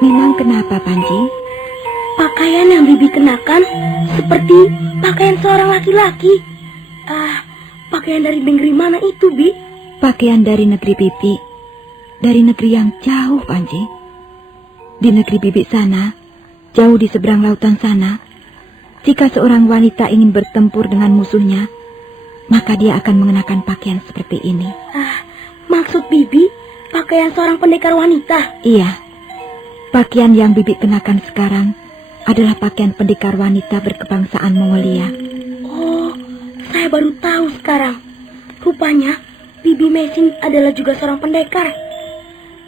Memang kenapa, Panji? Pakaian yang Bibi kenakan seperti pakaian seorang laki-laki. Pakaian dari negeri mana itu, Bi? Pakaian dari negeri Bibi. Dari negeri yang jauh, Panji. Di negeri Bibi sana, jauh di seberang lautan sana, jika seorang wanita ingin bertempur dengan musuhnya, maka dia akan mengenakan pakaian seperti ini. Maksud Bibi, pakaian seorang pendekar wanita? Iya. Pakaian yang Bibi kenakan sekarang adalah pakaian pendekar wanita berkebangsaan Mongolia. Oh, saya baru tahu sekarang. Rupanya Bibi Mesin adalah juga seorang pendekar.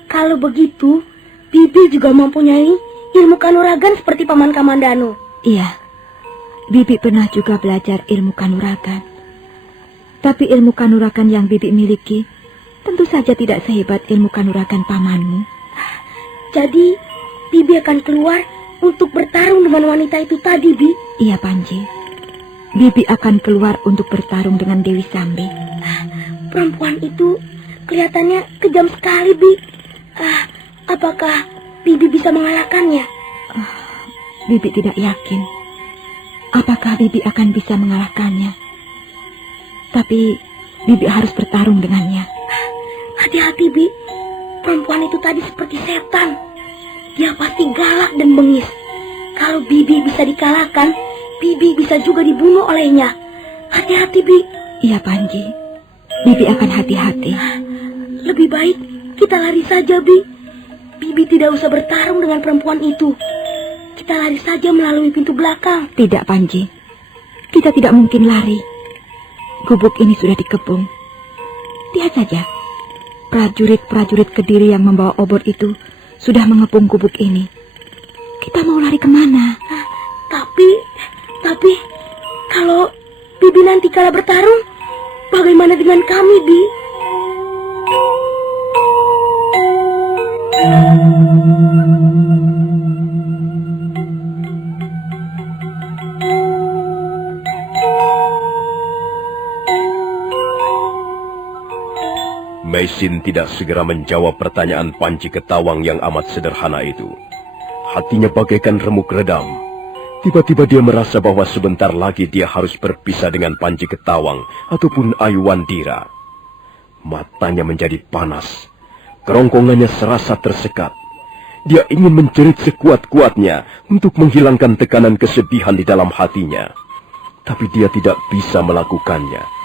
Kalau begitu, Bibi juga mempunyai ilmu kanuragan seperti Paman Kamandanu. Iya, Bibi pernah juga belajar ilmu kanuragan. Tapi ilmu kanuragan yang Bibi miliki tentu saja tidak sehebat ilmu kanuragan pamanmu. Jadi, Bibi akan keluar untuk bertarung dengan wanita itu tadi, Bi? Iya, Panji. Bibi akan keluar untuk bertarung dengan Dewi Sambi. Perempuan itu kelihatannya kejam sekali, Bi. Apakah Bibi bisa mengalahkannya? Bibi tidak yakin apakah Bibi akan bisa mengalahkannya. Tapi Bibi harus bertarung dengannya. Hati-hati, Bi. Perempuan itu tadi seperti setan. Dia pasti galak dan bengis. Kalau Bibi bisa dikalahkan, Bibi bisa juga dibunuh olehnya. Hati-hati, Bi. Iya, Panji. Bibi akan hati-hati. Lebih baik kita lari saja, Bi. Bibi tidak usah bertarung dengan perempuan itu. Kita lari saja melalui pintu belakang. Tidak, Panji. Kita tidak mungkin lari. Gubuk ini sudah dikepung. Lihat saja. Prajurit-prajurit Kediri yang membawa obor itu sudah mengepung gubuk ini. Kita mau lari kemana? Tapi kalau Bibi nanti kalah bertarung, bagaimana dengan kami, Bi? Mesin tidak segera menjawab pertanyaan Panji Ketawang yang amat sederhana itu. Hatinya bagaikan remuk redam. Tiba-tiba dia merasa bahwa sebentar lagi dia harus berpisah dengan Panji Ketawang ataupun Ayu Wandira. Matanya menjadi panas. Kerongkongannya serasa tersekat. Dia ingin menjerit sekuat-kuatnya untuk menghilangkan tekanan kesedihan di dalam hatinya. Tapi dia tidak bisa melakukannya.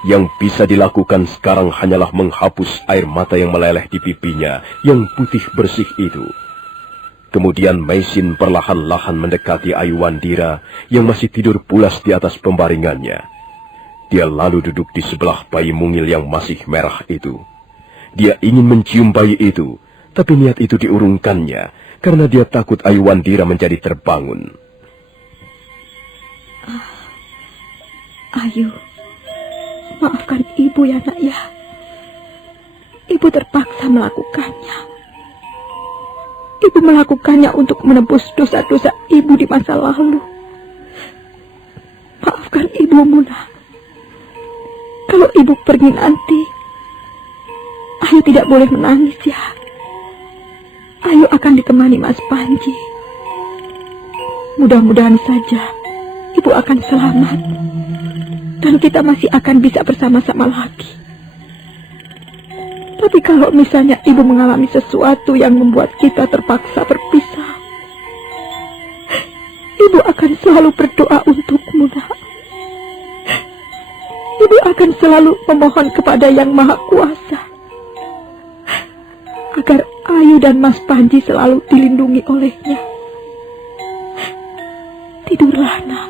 Yang bisa dilakukan sekarang hanyalah menghapus air mata yang meleleh di pipinya yang putih bersih itu. Kemudian Mesin perlahan-lahan mendekati Ayu Wandira yang masih tidur pulas di atas pembaringannya. Dia lalu duduk di sebelah bayi mungil yang masih merah itu. Dia ingin mencium bayi itu, tapi niat itu diurungkannya karena dia takut Ayu Wandira menjadi terbangun. Ayu, maafkan ibu ya, nak ya. Ibu terpaksa melakukannya. Ibu melakukannya untuk menebus dosa-dosa ibu di masa lalu. Maafkan ibu, Muna. Kalau ibu pergi nanti, Ayu tidak boleh menangis ya. Ayu akan ditemani Mas Panji. Mudah-mudahan saja ibu akan selamat. Dan kita masih akan bisa bersama-sama lagi. Tapi kalau misalnya ibu mengalami sesuatu yang membuat kita terpaksa berpisah, ibu akan selalu berdoa untukmu, nak. Ibu akan selalu memohon kepada Yang Maha Kuasa agar Ayu dan Mas Panji selalu dilindungi olehnya. Tidurlah, nak.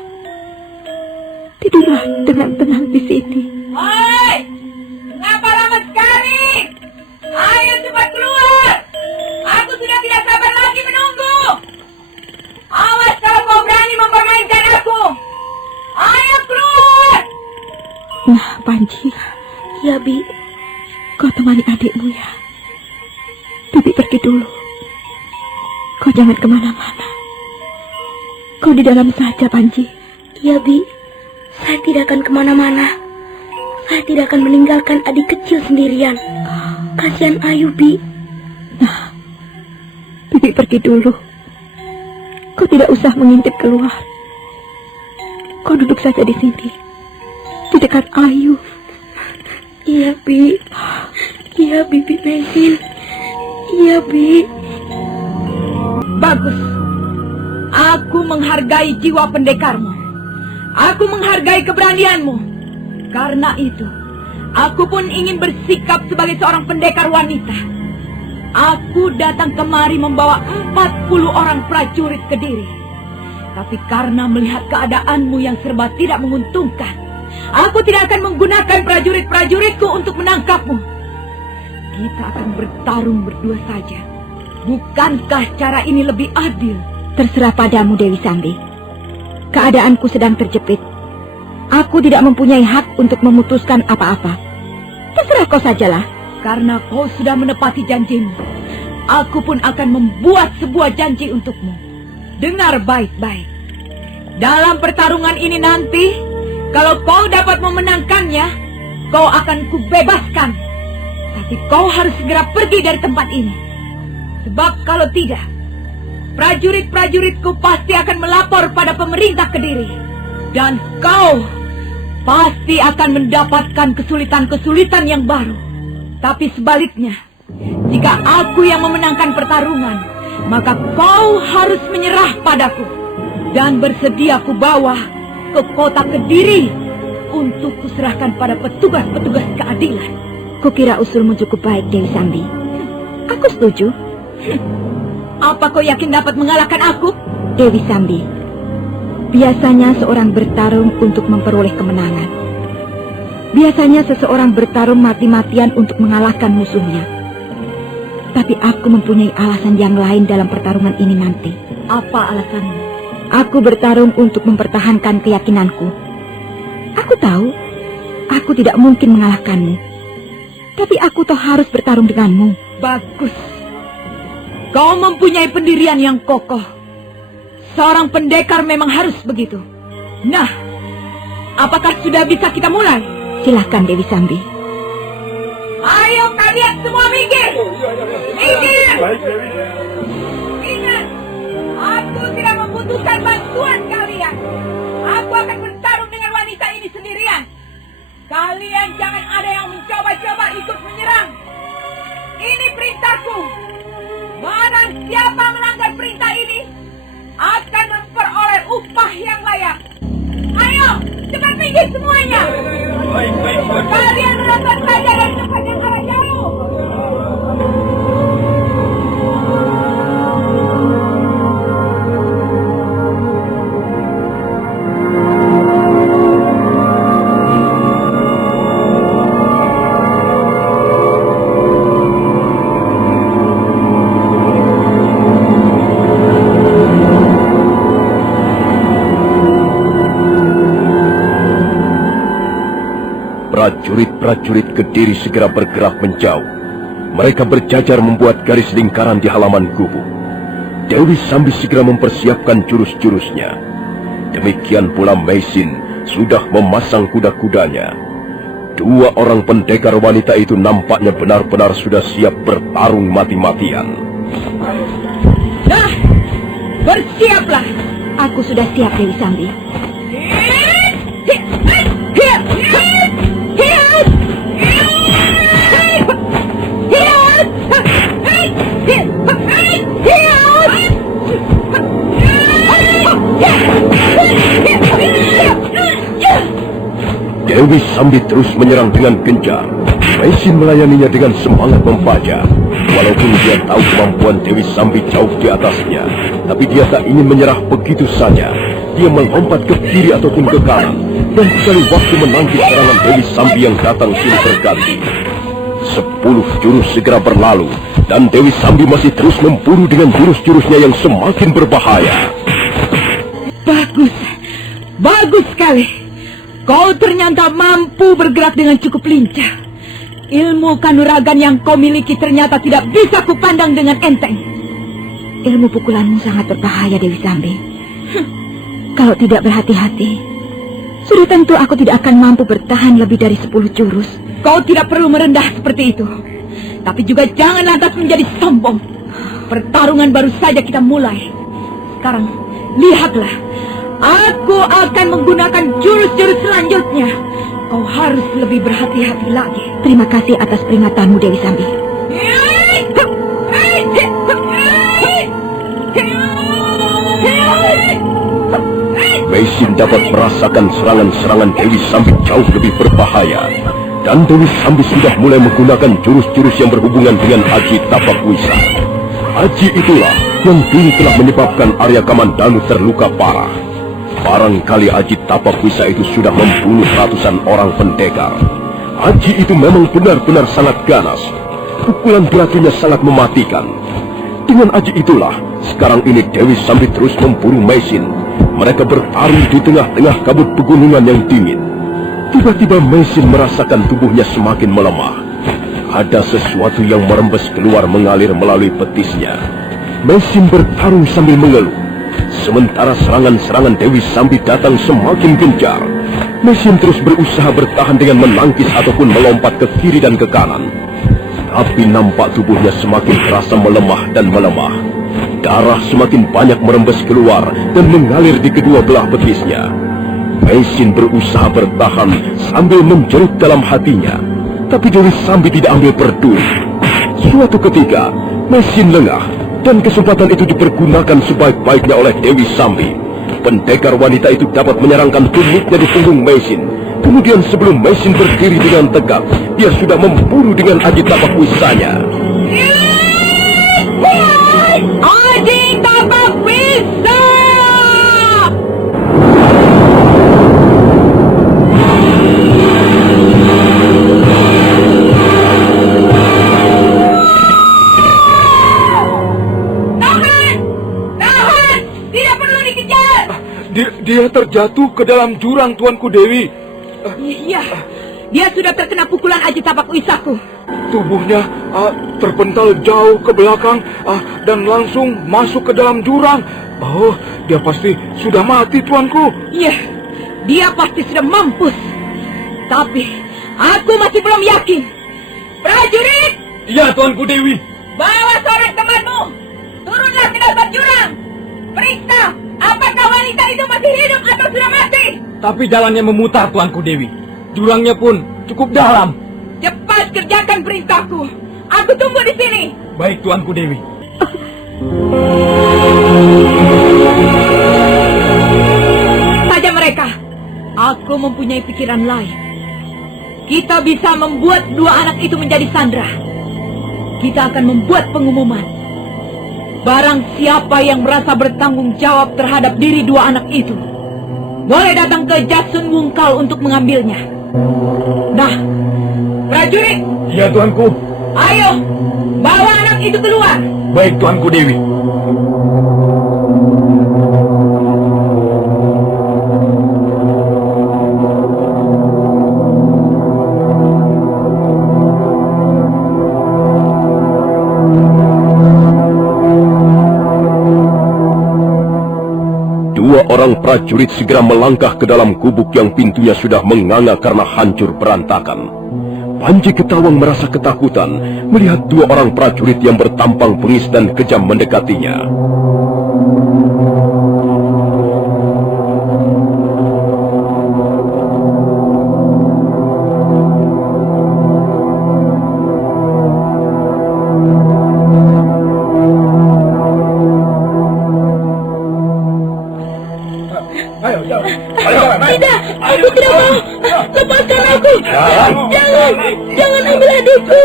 Tidurlah dengan tenang di sini. Hei! Kenapa lama sekali? Ayo cepat keluar! Aku sudah tidak sabar lagi menunggu! Awas kalau kau berani mempermainkan aku! Ayo keluar! Nah, Panji. Ya, Bi. Kau temani adikmu ya. Bibi pergi dulu. Kau jangan kemana-mana. Kau di dalam saja, Panji. Ya, Bi. Saya tidak akan kemana-mana. Saya tidak akan meninggalkan adik kecil sendirian. Kasihan Ayu, Bi. Nah, Bibi Bibi pergi dulu. Kau tidak usah mengintip keluar. Kau duduk saja di sini, di dekat Ayu. Iya, Bi. Iya, Bibi Mesin. Iya, Bi. Bagus. Aku menghargai jiwa pendekarmu. Aku menghargai keberanianmu. Karena itu, aku pun ingin bersikap sebagai seorang pendekar wanita. Aku datang kemari membawa 40 orang prajurit Kediri. Tapi karena melihat keadaanmu yang serba tidak menguntungkan, aku tidak akan menggunakan prajurit-prajuritku untuk menangkapmu. Kita akan bertarung berdua saja. Bukankah cara ini lebih adil? Terserah padamu, Dewi Sambi. Keadaanku sedang terjepit. Aku tidak mempunyai hak untuk memutuskan apa-apa. Terserah kau sajalah. Karena kau sudah menepati janjimu, aku pun akan membuat sebuah janji untukmu. Dengar baik-baik. Dalam pertarungan ini nanti, kalau kau dapat memenangkannya, kau akan kubebaskan. Tapi kau harus segera pergi dari tempat ini. Sebab kalau tidak, prajurit-prajuritku pasti akan melapor pada pemerintah Kediri. Dan kau pasti akan mendapatkan kesulitan-kesulitan yang baru. Tapi sebaliknya, jika aku yang memenangkan pertarungan, maka kau harus menyerah padaku dan bersedia ku bawa ke kota Kediri untuk kuserahkan pada petugas-petugas keadilan. Kukira usulmu cukup baik, Dewi Sambi. Aku setuju. Apa kau yakin dapat mengalahkan aku? Dewi Sambi, biasanya seorang bertarung untuk memperoleh kemenangan. Biasanya seseorang bertarung mati-matian untuk mengalahkan musuhnya. Tapi aku mempunyai alasan yang lain dalam pertarungan ini nanti. Apa alasanmu? Aku bertarung untuk mempertahankan keyakinanku. Aku tahu, aku tidak mungkin mengalahkanmu. Tapi aku toh harus bertarung denganmu. Bagus. Kau mempunyai pendirian yang kokoh. Seorang pendekar memang harus begitu. Nah, apakah sudah bisa kita mulai? Silahkan, Dewi Sambi. Ayo kalian semua minggir! Minggir! Ingat, aku tidak membutuhkan bantuan kalian. Aku akan bertarung dengan wanita ini sendirian. Kalian jangan ada yang mencoba-coba ikut menyerang. Ini perintahku. Barang siapa melanggar perintah ini akan memperoleh upah yang layak. Ayo, cepat minggir semuanya. Kalian menonton saja dari tempat yang arah jauh. Prajurit-prajurit Kediri segera bergerak menjauh. Mereka berjajar membuat garis lingkaran di halaman gubuk. Dewi Sambi segera mempersiapkan jurus-jurusnya. Demikian pula Mesin sudah memasang kuda-kudanya. Dua orang pendekar wanita itu nampaknya benar-benar sudah siap bertarung mati-matian. Nah, bersiaplah. Aku sudah siap, Dewi Sambi. Dewi Sambi terus menyerang dengan gencar. Mesin melayaninya dengan semangat membaca. Walaupun dia tahu kemampuan Dewi Sambi jauh di atasnya, tapi dia tak ingin menyerah begitu saja. Dia melompat ke kiri ataupun ke kanan, dan sekali waktu menangkis serangan Dewi Sambi yang datang silih berganti. 10 jurus segera berlalu, dan Dewi Sambi masih terus memburu dengan jurus-jurusnya yang semakin berbahaya. Bagus, bagus sekali. Kau ternyata mampu bergerak dengan cukup lincah. Ilmu kanuragan yang kau miliki ternyata tidak bisa kupandang dengan enteng. Ilmu pukulanmu sangat berbahaya, Dewi Sambi. Kalau tidak berhati-hati, sudah tentu aku tidak akan mampu bertahan lebih dari 10 jurus. Kau tidak perlu merendah seperti itu. Tapi juga jangan lantas menjadi sombong. Pertarungan baru saja kita mulai. Sekarang, lihatlah. Aku akan menggunakan jurus-jurus selanjutnya. Kau harus lebih berhati-hati lagi. Terima kasih atas peringatanmu, Dewi Sambi. Meisin dapat merasakan serangan-serangan Dewi Sambi jauh lebih berbahaya. Dan Dewi Sambi sudah mulai menggunakan jurus-jurus yang berhubungan dengan Aji Tapak Wisa. Aji itulah yang dulu telah menyebabkan Arya Kamandanu terluka parah. Barangkali Aji Tapak Wisa itu sudah membunuh ratusan orang pendekar. Aji itu memang benar-benar sangat ganas. Pukulan belatunya sangat mematikan. Dengan Aji itulah, sekarang ini Dewi Sambi terus memburu Meisin. Mereka bertarung di tengah-tengah kabut pegunungan yang dingin. Tiba-tiba Meisin merasakan tubuhnya semakin melemah. Ada sesuatu yang merembes keluar mengalir melalui betisnya. Meisin bertarung sambil mengeluh. Sementara serangan-serangan Dewi Sambi datang semakin gencar. Meisin terus berusaha bertahan dengan menangkis ataupun melompat ke kiri dan ke kanan. Tapi nampak tubuhnya semakin terasa melemah dan melemah. Darah semakin banyak merembes keluar dan mengalir di kedua belah betisnya. Meisin berusaha bertahan sambil menjerit dalam hatinya. Tapi Dewi Sambi tidak ambil peduli. Suatu ketika, Meisin lengah dan kesempatan itu dipergunakan sebaik-baiknya oleh Dewi Sambi. Pendekar wanita itu dapat menyerangkan tumitnya di punggung Meisin. Kemudian sebelum Meisin berdiri dengan tegak, dia sudah memburu dengan Aji Tapak Wisanya. Aji Tapak Wisa! Tahan! Tidak perlu dikejar! Dia terjatuh ke dalam jurang, Tuanku Dewi. Iya, dia sudah terkena pukulan Aji Tapak Wisaku. Tubuhnya terpental jauh ke belakang dan langsung masuk ke dalam jurang. Oh, dia pasti sudah mati, Tuanku. Iya, dia pasti sudah mampus. Tapi, aku masih belum yakin. Prajurit! Iya, Tuanku Dewi. Bawa seorang temanmu. Turunlah ke dalam jurang. Periksa, apakah wanita itu masih hidup atau sudah mati? Tapi jalannya memutar, Tuanku Dewi. Jurangnya pun cukup dalam. Cepat kerjakan perintahku. Aku tunggu di sini. Baik, Tuanku Dewi. Saja mereka. Aku mempunyai pikiran lain. Kita bisa membuat dua anak itu menjadi sandera. Kita akan membuat pengumuman. Barang siapa yang merasa bertanggung jawab terhadap diri dua anak itu, boleh datang ke Jasun Wungkal untuk mengambilnya. Nah, prajurit. Iya, Tuanku. Ayo, bawa anak itu keluar. Baik, Tuanku Dewi. Dua orang prajurit segera melangkah ke dalam gubuk yang pintunya sudah menganga karena hancur berantakan. Panji Ketawang merasa ketakutan melihat dua orang prajurit yang bertampang bengis dan kejam mendekatinya. Tidak, aku tidak mau. Lepaskan aku. Jangan ambil adikku.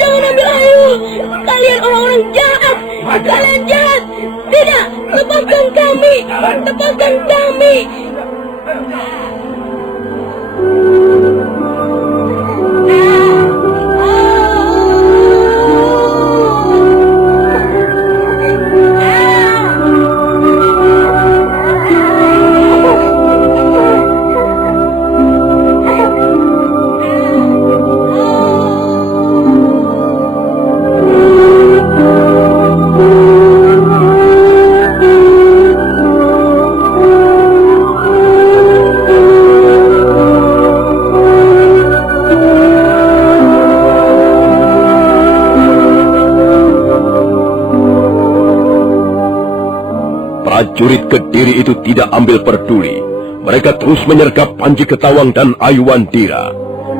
Jangan ambil Ayu. Kalian orang-orang jahat. Kalian jahat. Tidak, lepaskan kami. Lepaskan kami. Prajurit Kediri itu tidak ambil peduli. Mereka terus menyergap Panji Ketawang dan Ayu Wandira.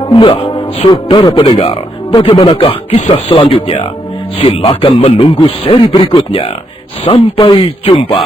Nah, saudara pendengar, bagaimanakah kisah selanjutnya? Silakan menunggu seri berikutnya. Sampai jumpa.